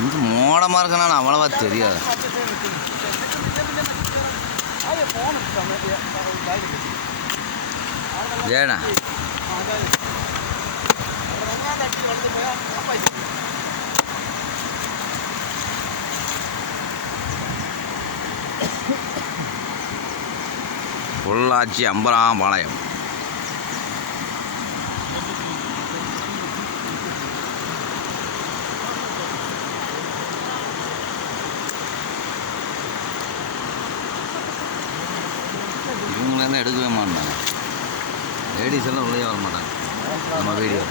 இது மோடமாக இருக்கனால அவ்வளவா தெரியாது. ஏண்ணா பொள்ளாச்சி அம்பராம்பாளையம். இவங்களெல்லாம் எடுக்கவே மாட்டாங்க. லேடிஸ் எல்லாம் உள்ளே வர மாட்டாங்க நம்ம வீடியோ.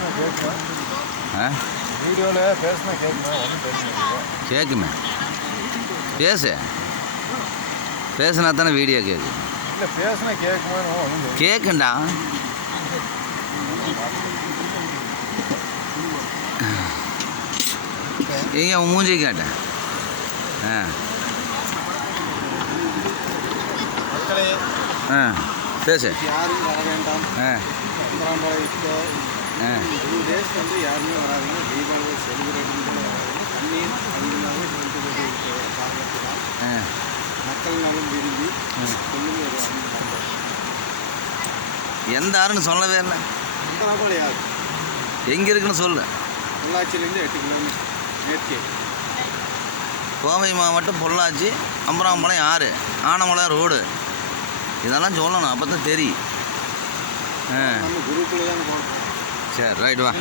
வீடியோவில் பேசினா கேட்குமே. பேசுனா தானே வீடியோ கேட்கு. இல்லை பேசினா கேட்குமா? கேட்குண்டா. எங்க உன் மூஞ்சி கேட்டேன். பேசு. யாரும் வர வேண்டாம். அம்பராம்பாளையத்தில் 2 days வந்து யாருமே வராதுங்க. தீபாவளி செலிப்ரேட் தண்ணீர் அதிகமாக கொண்டு போய் இருக்கிற காரணத்தினால் மக்கள் நலம் விரும்பி கொண்டு வருவாங்க. எந்த ஆறுன்னு சொல்லவே இல்லை. அம்பராம்பாளையம் யார் எங்கே இருக்குன்னு சொல்லு. பொள்ளாச்சியிலேருந்து 8 கிலோமீட்டர் மேற்கே. கோவை மாவட்டம் பொள்ளாச்சி அம்பராம்பாளையம் ஆறு ஆனமலை ரோடு. இதெல்லாம் சொல்லணும், அப்போ தான் தெரியும். நம்ம குரூப்பில் தான் போடுறோம். சரி ரைட் வா.